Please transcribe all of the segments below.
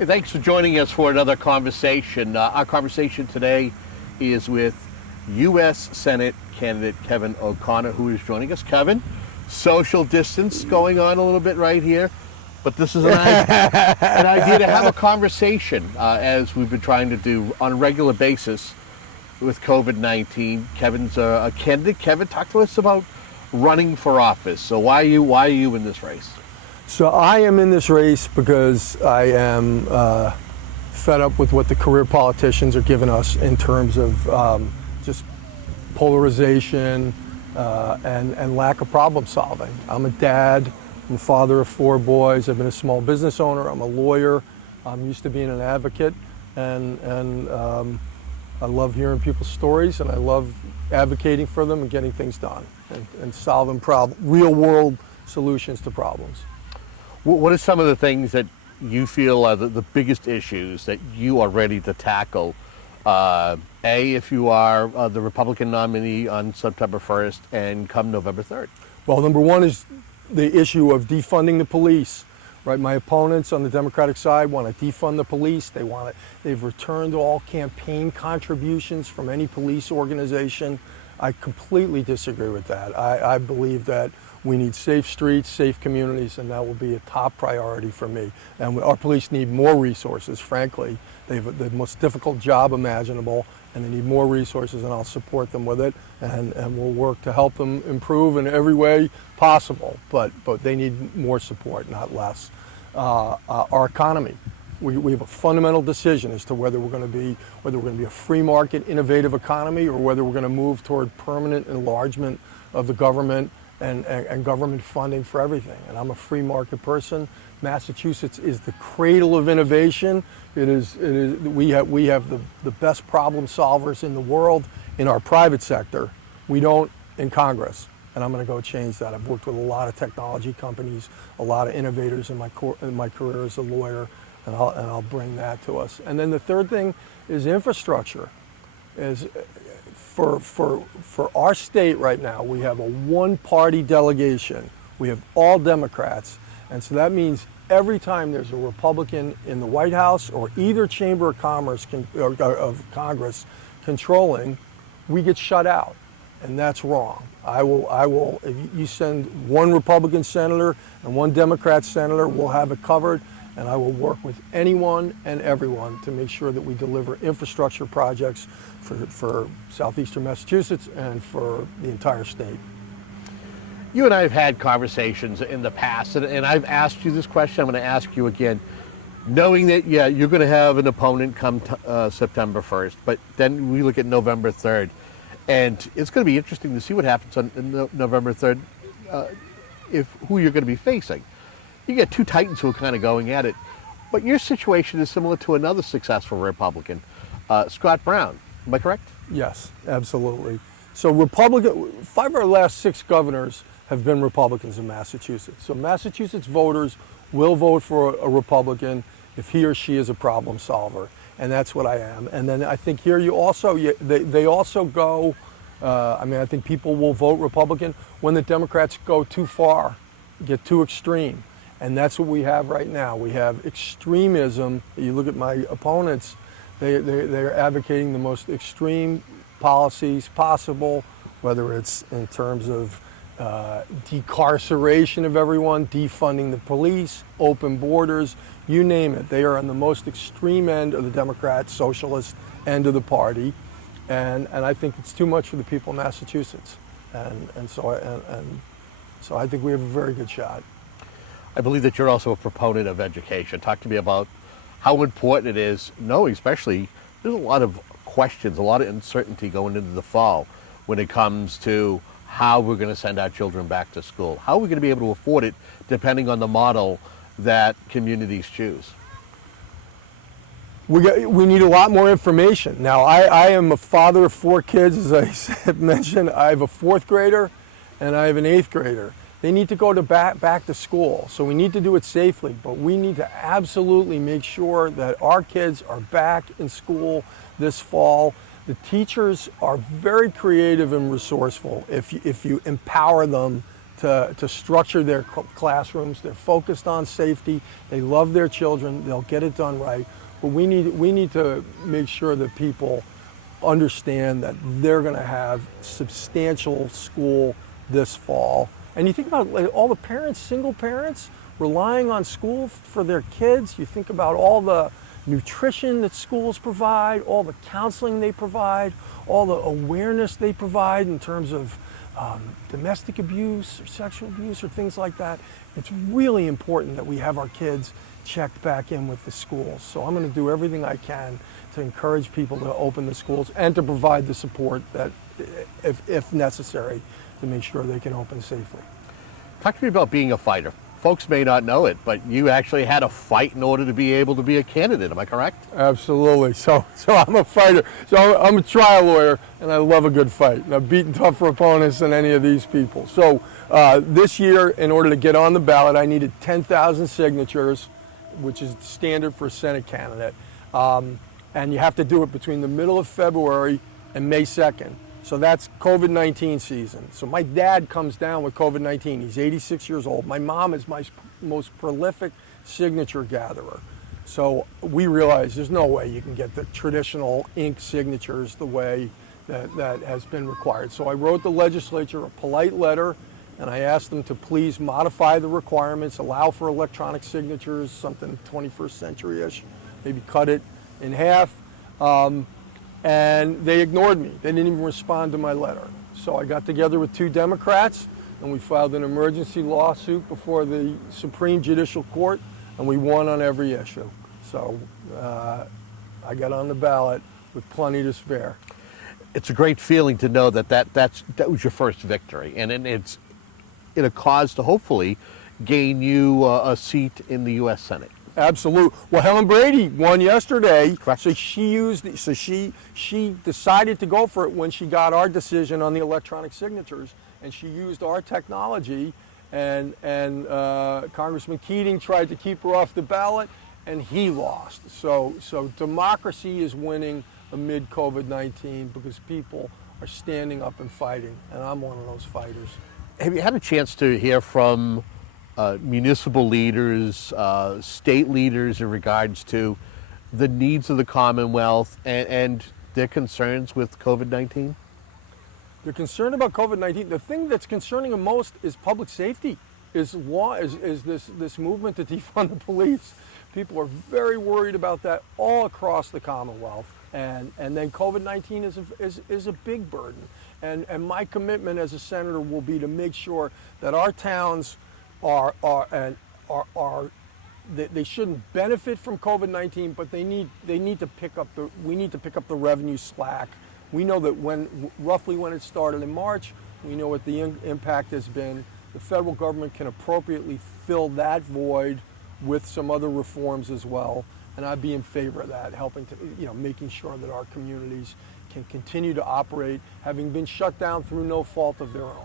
Hey, thanks for joining us for another conversation. Our conversation today is with U.S. Senate candidate Kevin O'Connor, who is joining us. Kevin, social distance going on a little bit right here, but this is an idea to have a conversation as we've been trying to do on a regular basis with COVID-19. Kevin's a candidate. Kevin, talk to us about running for office. So why are you in this race? So I am in this race because I am fed up with what the career politicians are giving us in terms of just polarization and lack of problem solving. I'm a dad, I'm a father of 4 boys, I've been a small business owner, I'm a lawyer, I'm used to being an advocate, and I love hearing people's stories, and I love advocating for them and getting things done and solving real world solutions to problems. What are some of the things that you feel are the biggest issues that you are ready to tackle? If you are the Republican nominee on September 1st and come November 3rd? Well, number one is the issue of defunding the police. Right, my opponents on the Democratic side want to defund the police. They've returned all campaign contributions from any police organization. I completely disagree with that. I believe that we need safe streets, safe communities, and that will be a top priority for me. And our police need more resources, frankly. They have the most difficult job imaginable, and they need more resources, and I'll support them with it, and we'll work to help them improve in every way possible. But they need more support, not less. Our economy. We have a fundamental decision as to whether we're going to be a free market, innovative economy, or whether we're going to move toward permanent enlargement of the government and government funding for everything. And I'm a free market person. Massachusetts is the cradle of innovation. We have the best problem solvers in the world in our private sector. We don't in Congress. And I'm going to go change that. I've worked with a lot of technology companies, a lot of innovators in my career as a lawyer. And I'll bring that to us. And then the third thing is infrastructure. For our state right now, we have a one-party delegation. We have all Democrats, and so that means every time there's a Republican in the White House or either chamber of commerce of Congress controlling, we get shut out, and that's wrong. I will. If you send one Republican senator and one Democrat senator, we'll have it covered. And I will work with anyone and everyone to make sure that we deliver infrastructure projects for southeastern Massachusetts and for the entire state. You and I have had conversations in the past, and I've asked you this question. I'm going to ask you again, knowing that, you're going to have an opponent come September 1st, but then we look at November 3rd, and it's going to be interesting to see what happens on November 3rd, who you're going to be facing. You get 2 titans who are kind of going at it. But your situation is similar to another successful Republican, Scott Brown. Am I correct? Yes, absolutely. So 5 of our last 6 governors have been Republicans in Massachusetts. So Massachusetts voters will vote for a Republican if he or she is a problem solver. And that's what I am. And then I think here they also go, I think people will vote Republican when the Democrats go too far, get too extreme. And that's what we have right now. We have extremism. You look at my opponents, they're advocating the most extreme policies possible, whether it's in terms of decarceration of everyone, defunding the police, open borders, you name it. They are on the most extreme end of the Democrat, socialist end of the party. And I think it's too much for the people of Massachusetts. So I think we have a very good shot. I believe that you're also a proponent of education. Talk to me about how important it is, knowing especially there's a lot of questions, a lot of uncertainty going into the fall when it comes to how we're going to send our children back to school. How are we going to be able to afford it depending on the model that communities choose? We need a lot more information. Now, I am a father of 4 kids, as I mentioned. I have a 4th grader and I have an 8th grader. They need to go back to school, so we need to do it safely, but we need to absolutely make sure that our kids are back in school this fall. The teachers are very creative and resourceful if you empower them to structure their classrooms. They're focused on safety. They love their children. They'll get it done right. But we need to make sure that people understand that they're going to have substantial school this fall. And you think about all the parents, single parents, relying on school for their kids. You think about all the nutrition that schools provide, all the counseling they provide, all the awareness they provide in terms of domestic abuse or sexual abuse or things like that. It's really important that we have our kids checked back in with the schools. So I'm going to do everything I can to encourage people to open the schools and to provide the support that, if necessary, to make sure they can open safely. Talk to me about being a fighter. Folks may not know it, but you actually had a fight in order to be able to be a candidate. Am I correct? Absolutely. So I'm a fighter. So I'm a trial lawyer, and I love a good fight. And I've beaten tougher opponents than any of these people. So this year, in order to get on the ballot, I needed 10,000 signatures, which is standard for a Senate candidate. And you have to do it between the middle of February and May 2nd. So that's COVID-19 season. So my dad comes down with COVID-19. He's 86 years old. My mom is my most prolific signature gatherer. So we realized there's no way you can get the traditional ink signatures the way that has been required. So I wrote the legislature a polite letter, and I asked them to please modify the requirements, allow for electronic signatures, something 21st century-ish, maybe cut it in half. And they ignored me. They didn't even respond to my letter. So I got together with 2 Democrats, and we filed an emergency lawsuit before the Supreme Judicial Court, and we won on every issue. So I got on the ballot with plenty to spare. It's a great feeling to know that was your first victory, and it's in a cause to hopefully gain you a seat in the U.S. Senate. Absolutely. Well, Helen Brady won yesterday. Correct. So she decided to go for it when she got our decision on the electronic signatures, and she used our technology. And Congressman Keating tried to keep her off the ballot, and he lost. So democracy is winning amid COVID-19 because people are standing up and fighting, and I'm one of those fighters. Have you had a chance to hear from municipal leaders, state leaders in regards to the needs of the Commonwealth and their concerns with COVID-19? They're concerned about COVID-19. The thing that's concerning them most is public safety, is this movement to defund the police. People are very worried about that all across the Commonwealth. And then COVID-19 is a big burden. And my commitment as a senator will be to make sure that our towns they shouldn't benefit from COVID-19, but we need to pick up the revenue slack. We know that roughly when it started in March, we know what the impact has been. The federal government can appropriately fill that void with some other reforms as well, and I'd be in favor of that, helping to, making sure that our communities can continue to operate, having been shut down through no fault of their own.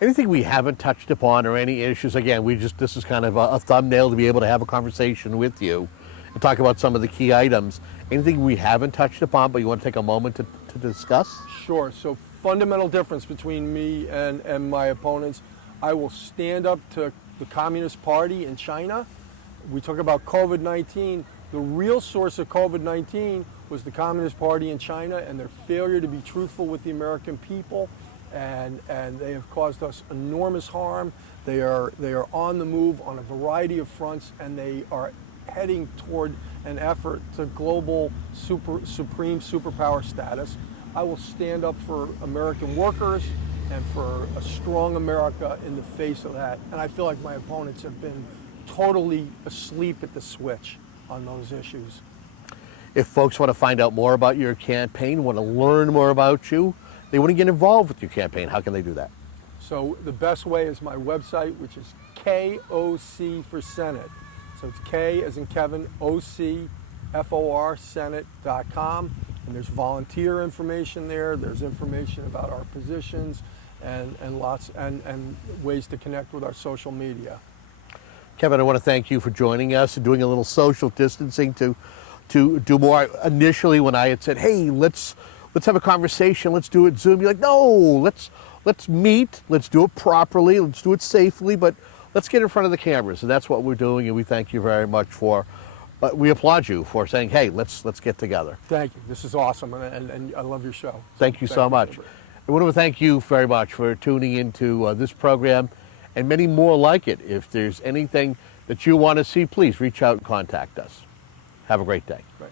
Anything we haven't touched upon or any issues? Again, this is kind of a thumbnail to be able to have a conversation with you and talk about some of the key items. Anything we haven't touched upon, but you want to take a moment to discuss? Sure. So fundamental difference between me and my opponents. I will stand up to the Communist Party in China. We talk about COVID-19. The real source of COVID-19 was the Communist Party in China and their failure to be truthful with the American people. And they have caused us enormous harm. They are on the move on a variety of fronts, and they are heading toward an effort to global supreme superpower status. I will stand up for American workers and for a strong America in the face of that. And I feel like my opponents have been totally asleep at the switch on those issues. If folks want to find out more about your campaign, want to learn more about you, they want to get involved with your campaign, how can they do that? So the best way is my website, which is KOC for Senate. So it's K as in Kevin, OC, Senate.com. And there's volunteer information there. There's information about our positions and lots and ways to connect with our social media. Kevin, I want to thank you for joining us and doing a little social distancing to do more. Initially, when I had said, hey, let's have a conversation, let's do it Zoom, you're like, no, let's let's meet, let's do it properly, let's do it safely, but let's get in front of the cameras. And that's what we're doing, and we thank you very much for, we applaud you for saying, hey, let's get together. Thank you. This is awesome, and I love your show. Thank you so much. I want to thank you very much for tuning into this program and many more like it. If there's anything that you want to see, please reach out and contact us. Have a great day. Right.